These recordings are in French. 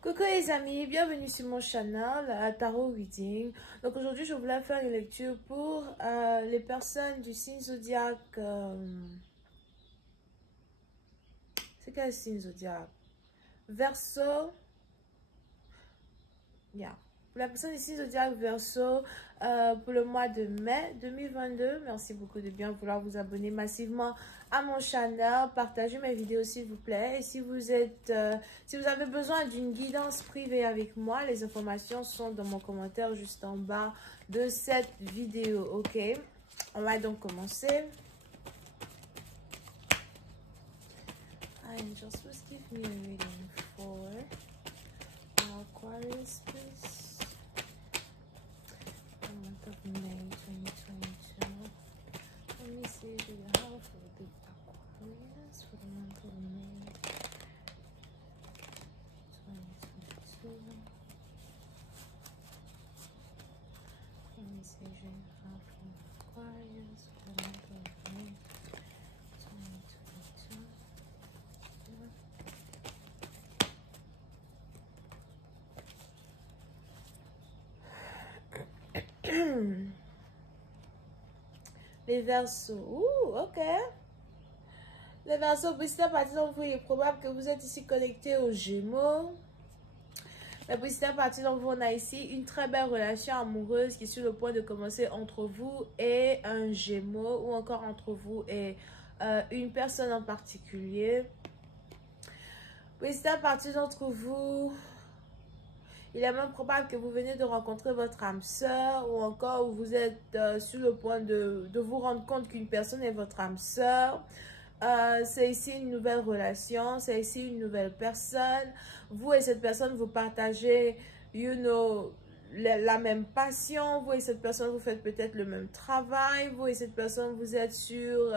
Coucou les amis, bienvenue sur mon channel Tarot Reading. Donc aujourd'hui je voulais faire une lecture pour les personnes du signe zodiaque. C'est quel signe zodiaque? Verseau. Yeah. Pour la personne du signe zodiaque Verseau pour le mois de mai 2022. Merci beaucoup de bien vouloir vous abonner massivement à mon channel, partagez mes vidéos s'il vous plaît. Et si vous êtes, si vous avez besoin d'une guidance privée avec moi, les informations sont dans mon commentaire juste en bas de cette vidéo. Ok, on va donc commencer. Angels, please give me a reading for Aquarius, please. The month of May 2022. Let me see the half of the Aquarius for the month of May 2022. Let me see the half of Aquarius for the month of May 2022. Les Verseaux. Ouh, ok. Les Verseaux, petit à partir d'entre vous, il est probable que vous êtes ici connecté aux Gémeaux. Mais petit à partir d'entre vous, on a ici une très belle relation amoureuse qui est sur le point de commencer entre vous et un Gémeaux, ou encore entre vous et une personne en particulier. Petit à partir d'entre vous, il est même probable que vous venez de rencontrer votre âme sœur, ou encore vous êtes sur le point de vous rendre compte qu'une personne est votre âme sœur. C'est ici une nouvelle relation, c'est ici une nouvelle personne. Vous et cette personne, vous partagez, la même passion. Vous et cette personne, vous faites peut-être le même travail. Vous et cette personne, vous êtes sur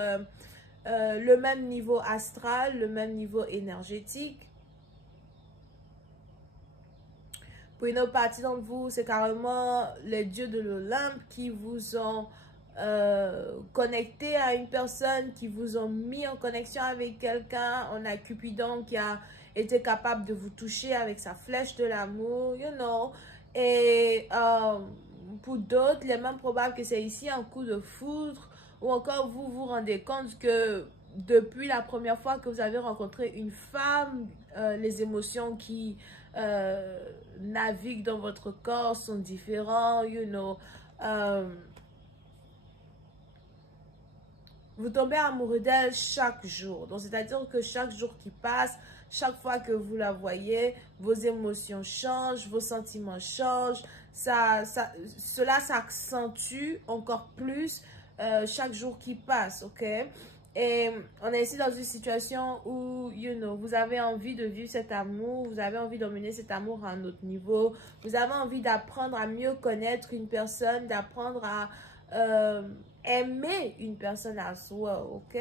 le même niveau astral, le même niveau énergétique. Pour une autre partie d'entre vous, c'est carrément les dieux de l'Olympe qui vous ont connecté à une personne, qui vous ont mis en connexion avec quelqu'un. On a Cupidon qui a été capable de vous toucher avec sa flèche de l'amour, Et pour d'autres, il est même probable que c'est ici un coup de foudre, ou encore vous vous rendez compte que depuis la première fois que vous avez rencontré une femme, les émotions qui naviguent dans votre corps sont différentes, vous tombez amoureux d'elle chaque jour. Donc, c'est-à-dire que chaque jour qui passe, chaque fois que vous la voyez, vos émotions changent, vos sentiments changent. Cela s'accentue encore plus chaque jour qui passe, ok? Et on est ici dans une situation où, vous avez envie de vivre cet amour, vous avez envie d'emmener cet amour à un autre niveau, vous avez envie d'apprendre à mieux connaître une personne, d'apprendre à aimer une personne à soi, ok?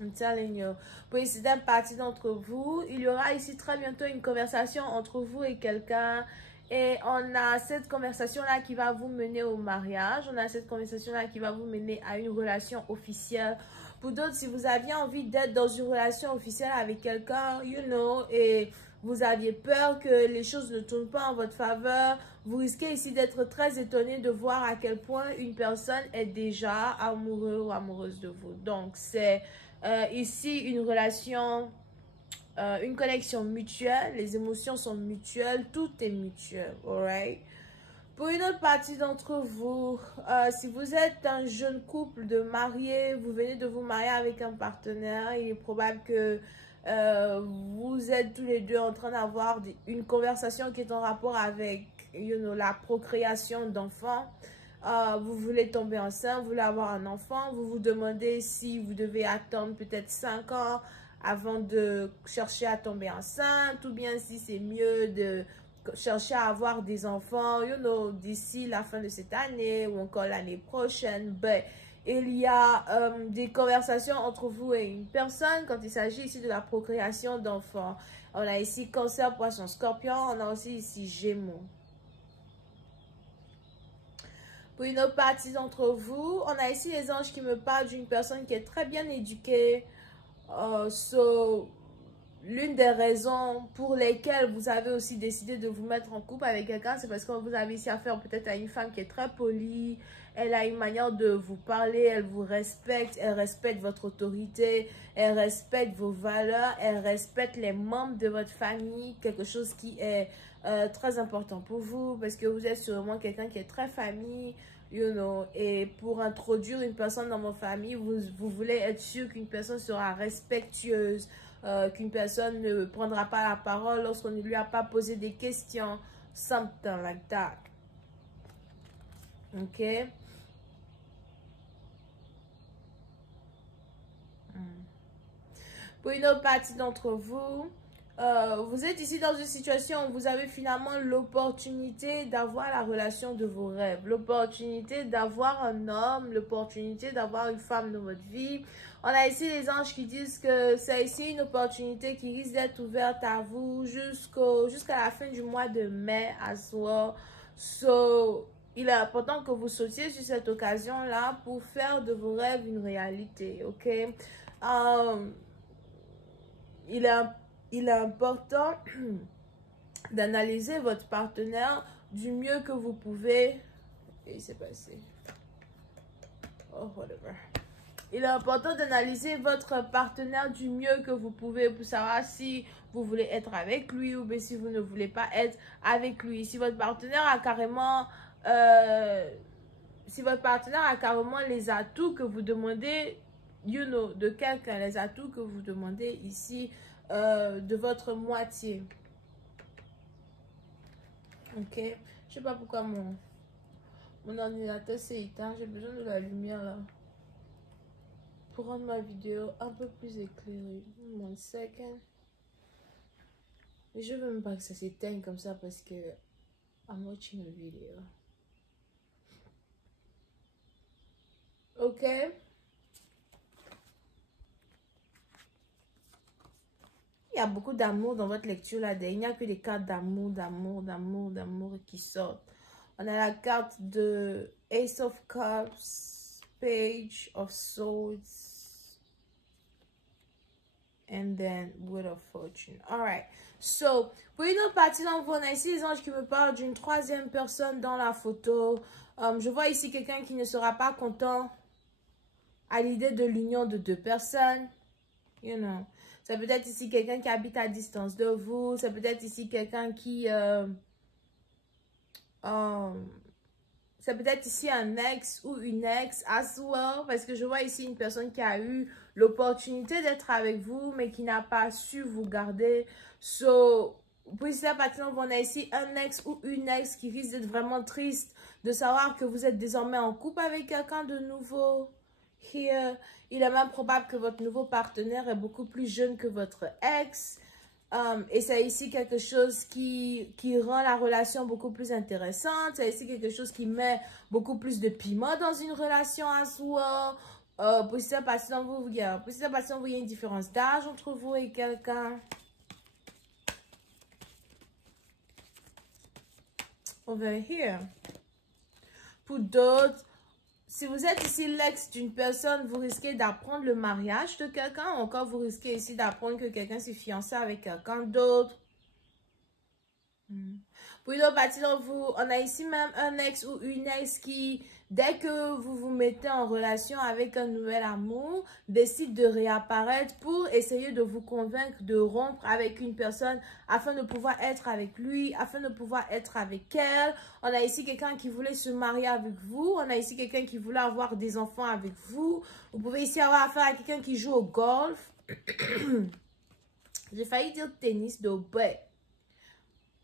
I'm telling you. Pour une certaine partie d'entre vous, il y aura ici très bientôt une conversation entre vous et quelqu'un. Et on a cette conversation-là qui va vous mener au mariage. On a cette conversation-là qui va vous mener à une relation officielle. Pour d'autres, si vous aviez envie d'être dans une relation officielle avec quelqu'un, et vous aviez peur que les choses ne tournent pas en votre faveur, vous risquez ici d'être très étonné de voir à quel point une personne est déjà amoureux ou amoureuse de vous. Donc, c'est ici une relation, une connexion mutuelle, les émotions sont mutuelles, tout est mutuel, alright? Pour une autre partie d'entre vous, si vous êtes un jeune couple de mariés, vous venez de vous marier avec un partenaire, il est probable que vous êtes tous les deux en train d'avoir une conversation qui est en rapport avec la procréation d'enfants. Vous voulez tomber enceinte, vous voulez avoir un enfant, vous vous demandez si vous devez attendre peut-être 5 ans avant de chercher à tomber enceinte, ou bien si c'est mieux de chercher à avoir des enfants, d'ici la fin de cette année ou encore l'année prochaine. Ben, il y a des conversations entre vous et une personne quand il s'agit ici de la procréation d'enfants. On a ici Cancer, Poisson, Scorpion, on a aussi ici Gémeaux. Pour une autre partie d'entre vous, on a ici les anges qui me parlent d'une personne qui est très bien éduquée. l'une des raisons pour lesquelles vous avez aussi décidé de vous mettre en couple avec quelqu'un, c'est parce que vous avez ici affaire peut-être à une femme qui est très polie, elle a une manière de vous parler, elle vous respecte, elle respecte votre autorité, elle respecte vos valeurs, elle respecte les membres de votre famille, quelque chose qui est très important pour vous, parce que vous êtes sûrement quelqu'un qui est très famille, you know, et pour introduire une personne dans votre famille, vous voulez être sûr qu'une personne sera respectueuse, qu'une personne ne prendra pas la parole lorsqu'on ne lui a pas posé des questions, something like that. Ok? Pour une autre partie d'entre vous, vous êtes ici dans une situation où vous avez finalement l'opportunité d'avoir la relation de vos rêves, l'opportunité d'avoir un homme, l'opportunité d'avoir une femme dans votre vie. On a ici les anges qui disent que c'est ici une opportunité qui risque d'être ouverte à vous jusqu'à la fin du mois de mai à soi. So, il est important que vous sautiez sur cette occasion-là pour faire de vos rêves une réalité, ok? Il est important d'analyser votre partenaire du mieux que vous pouvez. Et il s'est passé. Oh, whatever. Il est important d'analyser votre partenaire du mieux que vous pouvez pour savoir si vous voulez être avec lui ou bien si vous ne voulez pas être avec lui. Si votre partenaire a carrément... les atouts que vous demandez, you know, de quelqu'un, les atouts que vous demandez ici de votre moitié. Ok? Je sais pas pourquoi mon ordinateur s'est éteint. J'ai besoin de la lumière là pour rendre ma vidéo un peu plus éclairée. One second. Mais je veux même pas que ça s'éteigne comme ça parce que I'm watching a video. Ok? Il y a beaucoup d'amour dans votre lecture là. Il n'y a que des cartes d'amour, d'amour qui sortent. On a la carte de Ace of Cups, Page of Swords, and then Wheel of Fortune. Alright. So, pour une autre partie d'entre vous, on a ici les anges qui me parlent d'une troisième personne dans la photo. Je vois ici quelqu'un qui ne sera pas content à l'idée de l'union de deux personnes. You know. Ça peut être ici quelqu'un qui habite à distance de vous. Ça peut être ici quelqu'un qui... ça peut être ici un ex ou une ex as well. Parce que je vois ici une personne qui a eu l'opportunité d'être avec vous, mais qui n'a pas su vous garder. So, pour ici, à partir de on a ici un ex ou une ex qui risque d'être vraiment triste de savoir que vous êtes désormais en couple avec quelqu'un de nouveau. Here, il est même probable que votre nouveau partenaire est beaucoup plus jeune que votre ex. Et c'est ici quelque chose qui rend la relation beaucoup plus intéressante. C'est ici quelque chose qui met beaucoup plus de piment dans une relation à soi. Pour ça, parce que vous, il y a une différence d'âge entre vous et quelqu'un. Over here. Pour d'autres, si vous êtes ici l'ex d'une personne, vous risquez d'apprendre le mariage de quelqu'un. Encore, vous risquez ici d'apprendre que quelqu'un s'est fiancé avec quelqu'un d'autre. Pour une autre partie d'entre vous, on a ici même un ex ou une ex qui, dès que vous vous mettez en relation avec un nouvel amour, décide de réapparaître pour essayer de vous convaincre de rompre avec une personne afin de pouvoir être avec lui, afin de pouvoir être avec elle. On a ici quelqu'un qui voulait se marier avec vous. On a ici quelqu'un qui voulait avoir des enfants avec vous. Vous pouvez ici avoir affaire à quelqu'un qui joue au golf. J'ai failli dire tennis de bête.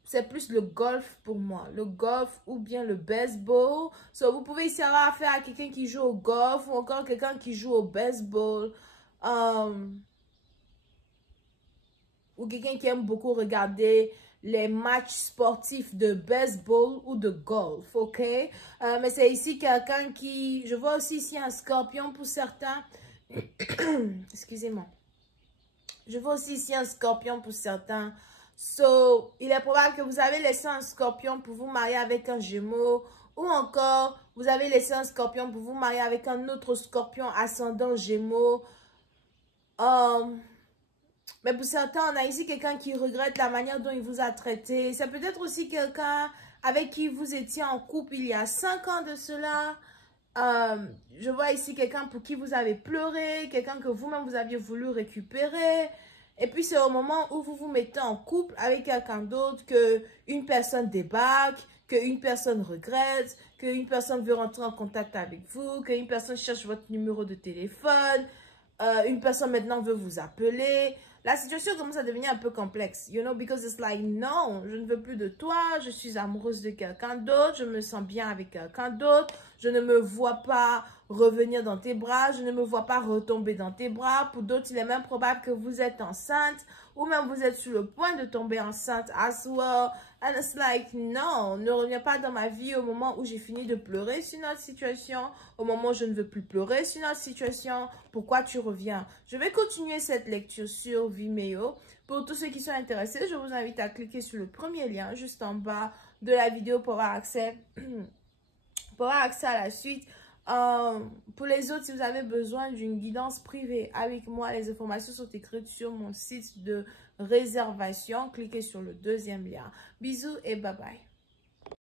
C'est plus le golf pour moi. Le golf ou bien le baseball. So, vous pouvez ici avoir affaire à quelqu'un qui joue au golf ou encore quelqu'un qui joue au baseball. Ou quelqu'un qui aime beaucoup regarder les matchs sportifs de baseball ou de golf, ok? Mais c'est ici quelqu'un qui... Je vois aussi ici un scorpion pour certains. Excusez-moi. Je vois aussi ici un scorpion pour certains. So, il est probable que vous avez laissé un scorpion pour vous marier avec un gémeau. Ou encore, vous avez laissé un scorpion pour vous marier avec un autre scorpion ascendant gémeaux. Mais pour certains, on a ici quelqu'un qui regrette la manière dont il vous a traité. C'est peut-être aussi quelqu'un avec qui vous étiez en couple il y a 5 ans de cela. Je vois ici quelqu'un pour qui vous avez pleuré, quelqu'un que vous-même vous aviez voulu récupérer. Et puis c'est au moment où vous vous mettez en couple avec quelqu'un d'autre que une personne débarque, qu'une personne regrette, qu'une personne veut rentrer en contact avec vous, qu'une personne cherche votre numéro de téléphone, une personne maintenant veut vous appeler. La situation commence à devenir un peu complexe, you know, because it's like, non, je ne veux plus de toi, je suis amoureuse de quelqu'un d'autre, je me sens bien avec quelqu'un d'autre, je ne me vois pas revenir dans tes bras, je ne me vois pas retomber dans tes bras. Pour d'autres, il est même probable que vous êtes enceinte ou même vous êtes sur le point de tomber enceinte as well. And it's like, non, ne reviens pas dans ma vie au moment où j'ai fini de pleurer sur notre situation, au moment où je ne veux plus pleurer sur notre situation. Pourquoi tu reviens? Je vais continuer cette lecture sur Vimeo. Pour tous ceux qui sont intéressés, je vous invite à cliquer sur le premier lien juste en bas de la vidéo pour avoir accès à la suite. Pour les autres, si vous avez besoin d'une guidance privée avec moi, les informations sont écrites sur mon site de réservation. Cliquez sur le deuxième lien. Bisous et bye bye.